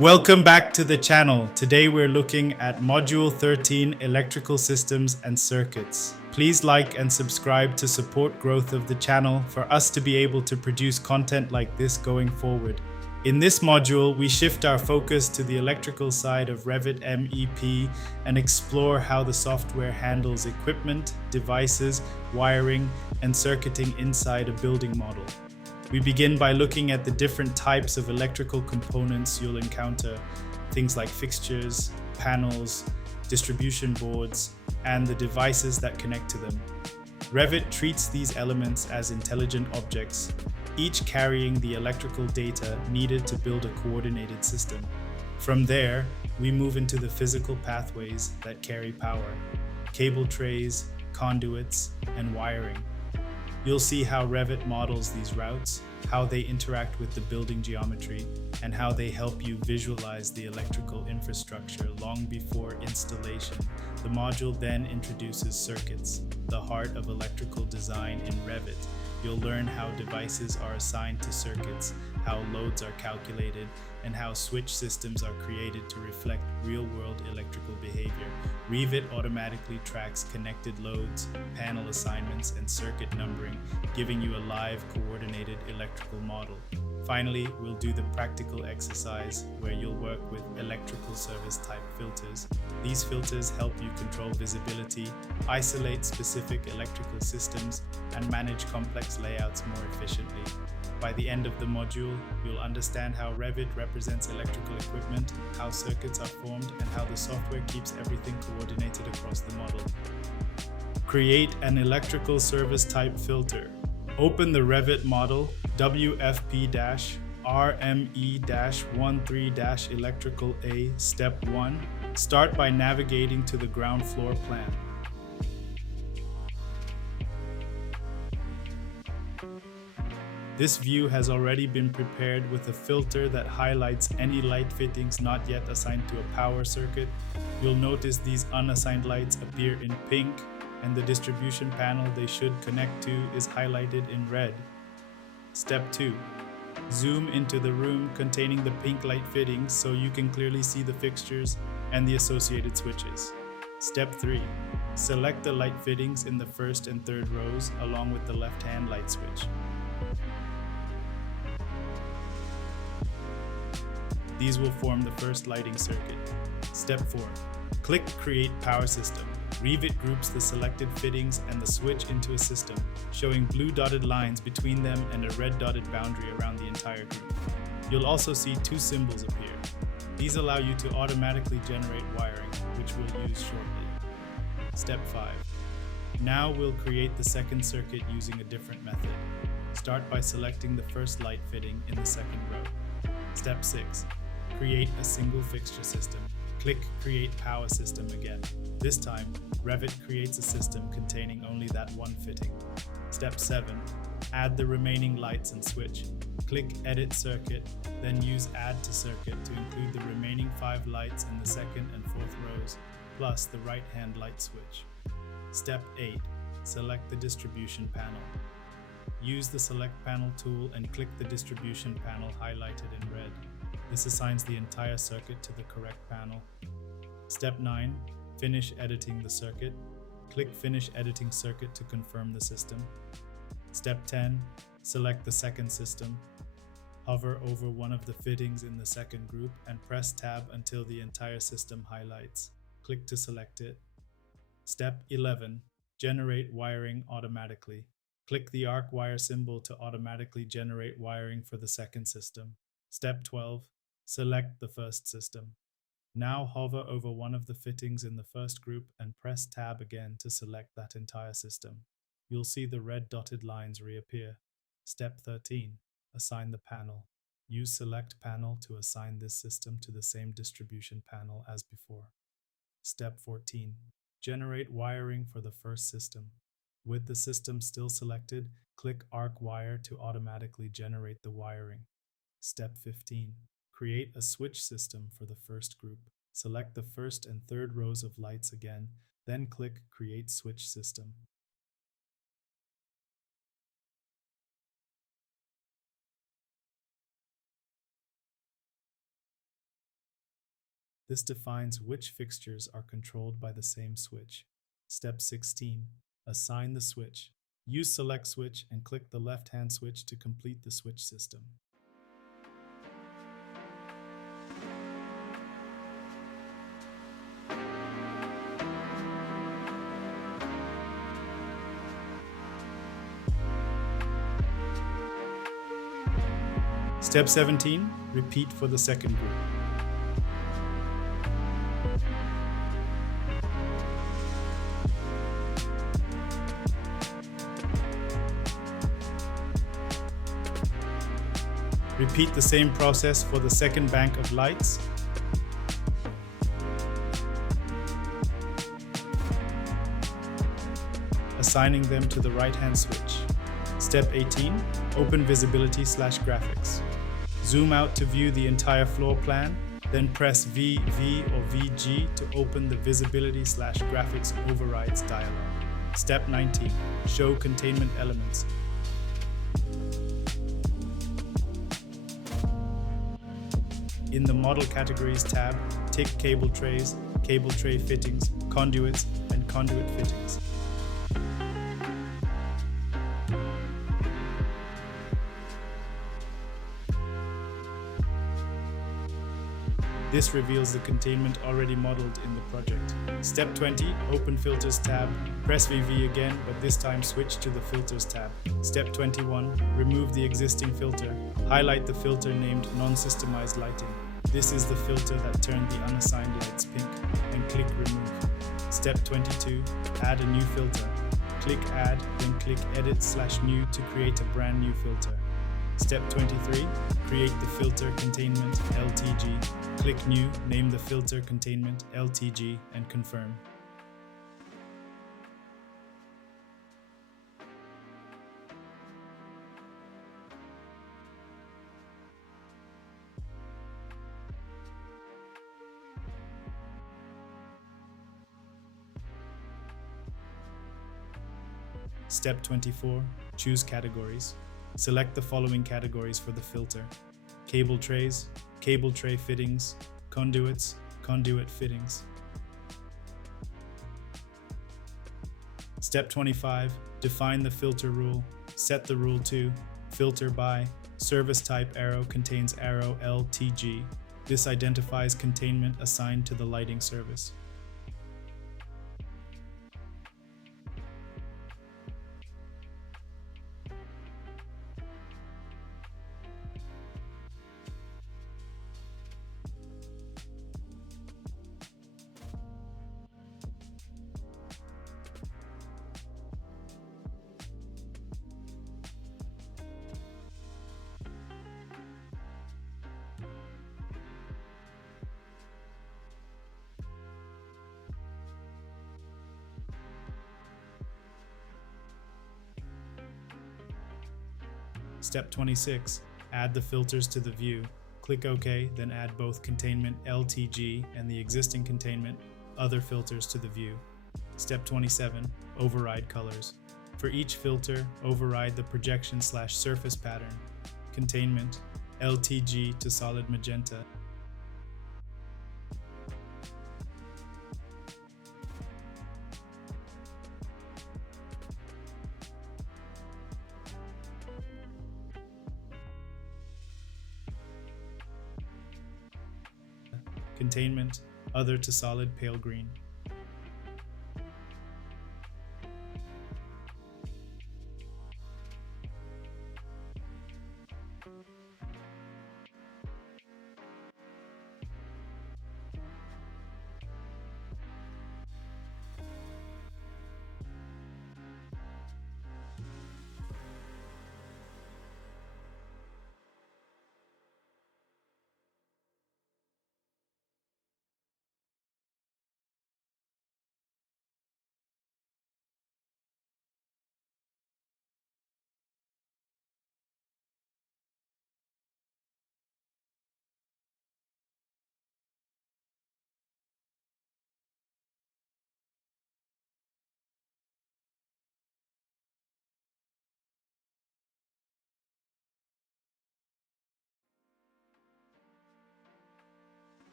Welcome back to the channel. Today we're looking at Module 13, Electrical Systems and Circuits. Please like and subscribe to support growth of the channel for us to be able to produce content like this going forward. In this module, we shift our focus to the electrical side of Revit MEP and explore how the software handles equipment, devices, wiring, and circuiting inside a building model. We begin by looking at the different types of electrical components you'll encounter, things like fixtures, panels, distribution boards, and the devices that connect to them. Revit treats these elements as intelligent objects, each carrying the electrical data needed to build a coordinated system. From there, we move into the physical pathways that carry power, cable trays, conduits, and wiring. You'll see how Revit models these routes, how they interact with the building geometry, and how they help you visualize the electrical infrastructure long before installation. The module then introduces circuits, the heart of electrical design in Revit. You'll learn how devices are assigned to circuits, how loads are calculated, and how switch systems are created to reflect real-world electrical behavior. Revit automatically tracks connected loads, panel assignments, and circuit numbering, giving you a live, coordinated electrical model. Finally, we'll do the practical exercise where you'll work with electrical service type filters. These filters help you control visibility, isolate specific electrical systems, and manage complex layouts more efficiently. By the end of the module, you'll understand how Revit represents electrical equipment, how circuits are formed, and how the software keeps everything coordinated across the model. Create an electrical service type filter. Open the Revit model WFP-RME-13-Electrical A Step 1. Start by navigating to the ground floor plan. This view has already been prepared with a filter that highlights any light fittings not yet assigned to a power circuit. You'll notice these unassigned lights appear in pink, and the distribution panel they should connect to is highlighted in red. Step 2. Zoom into the room containing the pink light fittings so you can clearly see the fixtures and the associated switches. Step 3. Select the light fittings in the first and third rows along with the left-hand light switch. These will form the first lighting circuit. Step 4. Click Create Power System. Revit groups the selected fittings and the switch into a system, showing blue dotted lines between them and a red dotted boundary around the entire group. You'll also see two symbols appear. These allow you to automatically generate wiring, which we'll use shortly. Step 5. Now we'll create the second circuit using a different method. Start by selecting the first light fitting in the second row. Step 6. Create a single fixture system. Click Create Power System again. This time, Revit creates a system containing only that one fitting. Step 7. Add the remaining lights and switch. Click Edit Circuit, then use Add to Circuit to include the remaining 5 lights in the second and fourth rows, plus the right-hand light switch. Step 8. Select the distribution panel. Use the Select Panel tool and click the distribution panel highlighted in red. This assigns the entire circuit to the correct panel. Step 9. Finish editing the circuit. Click Finish Editing Circuit to confirm the system. Step 10. Select the second system. Hover over one of the fittings in the second group and press Tab until the entire system highlights. Click to select it. Step 11. Generate wiring automatically. Click the arc wire symbol to automatically generate wiring for the second system. Step 12. Select the first system. Now hover over one of the fittings in the first group and press Tab again to select that entire system. You'll see the red dotted lines reappear. Step 13. Assign the panel. Use Select Panel to assign this system to the same distribution panel as before. Step 14. Generate wiring for the first system. With the system still selected, click Arc Wire to automatically generate the wiring. Step 15. Create a switch system for the first group. Select the first and third rows of lights again, then click Create Switch System. This defines which fixtures are controlled by the same switch. Step 16. Assign the switch. Use Select Switch and click the left-hand switch to complete the switch system. Step 17. Repeat for the second group. Repeat the same process for the second bank of lights. Assigning them to the right-hand switch. Step 18. Open Visibility/Graphics. Zoom out to view the entire floor plan, then press V, V, or VG to open the Visibility/Graphics Overrides dialog. Step 19. Show containment elements. In the Model Categories tab, tick cable trays, cable tray fittings, conduits, and conduit fittings. This reveals the containment already modeled in the project. Step 20, Open Filters tab. Press VV again, but this time switch to the Filters tab. Step 21, remove the existing filter. Highlight the filter named Non-Systemized Lighting. This is the filter that turned the unassigned lights pink, and click Remove. Step 22, add a new filter. Click Add, then click Edit/New to create a brand new filter. Step 23, create the filter containment LTG. Click New, name the filter containment LTG, and confirm. Step 24, choose categories. Select the following categories for the filter: cable trays, cable tray fittings, conduits, conduit fittings. Step 25, define the filter rule. Set the rule to filter by service type arrow contains arrow LTG. This identifies containment assigned to the lighting service. Step 26, add the filters to the view. Click OK, then add both containment LTG and the existing containment other filters to the view. Step 27, override colors. For each filter, override the projection/surface pattern. Containment LTG to solid magenta. Containment other to solid pale green.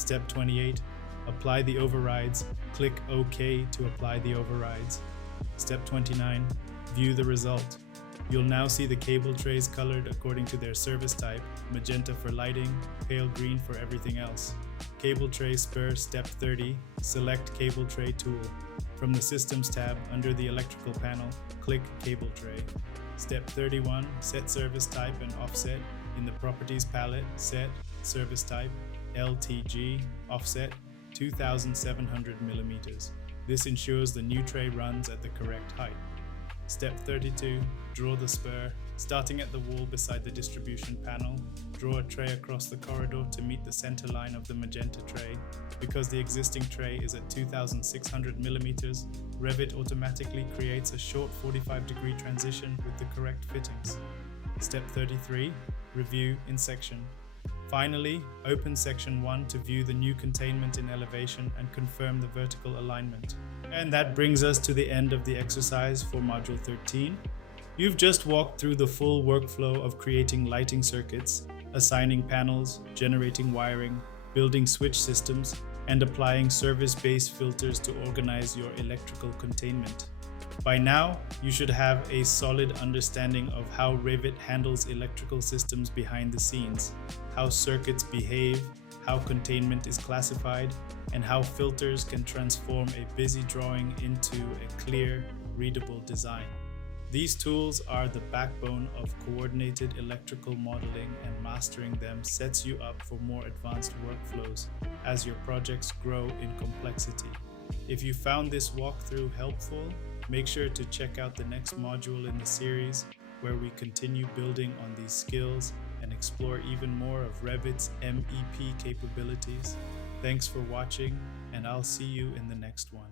Step 28. Apply the overrides. Click OK to apply the overrides. Step 29. View the result. You'll now see the cable trays colored according to their service type: magenta for lighting, pale green for everything else. Cable tray spur. Step 30. Select cable tray tool. From the Systems tab under the electrical panel, click Cable Tray. Step 31. Set service type and offset. In the Properties palette, set service type LTG offset 2700 millimeters. This ensures the new tray runs at the correct height. Step 32. Draw the spur. Starting at the wall beside the distribution panel, draw a tray across the corridor to meet the center line of the magenta tray. Because the existing tray is at 2600 millimeters, Revit automatically creates a short 45-degree transition with the correct fittings. Step 33. Review in section. Finally, open section 1 to view the new containment in elevation and confirm the vertical alignment. And that brings us to the end of the exercise for Module 13. You've just walked through the full workflow of creating lighting circuits, assigning panels, generating wiring, building switch systems, and applying service-based filters to organize your electrical containment. By now, you should have a solid understanding of how Revit handles electrical systems behind the scenes, how circuits behave, how containment is classified, and how filters can transform a busy drawing into a clear, readable design. These tools are the backbone of coordinated electrical modeling, and mastering them sets you up for more advanced workflows as your projects grow in complexity. If you found this walkthrough helpful, make sure to check out the next module in the series, where we continue building on these skills and explore even more of Revit's MEP capabilities. Thanks for watching, and I'll see you in the next one.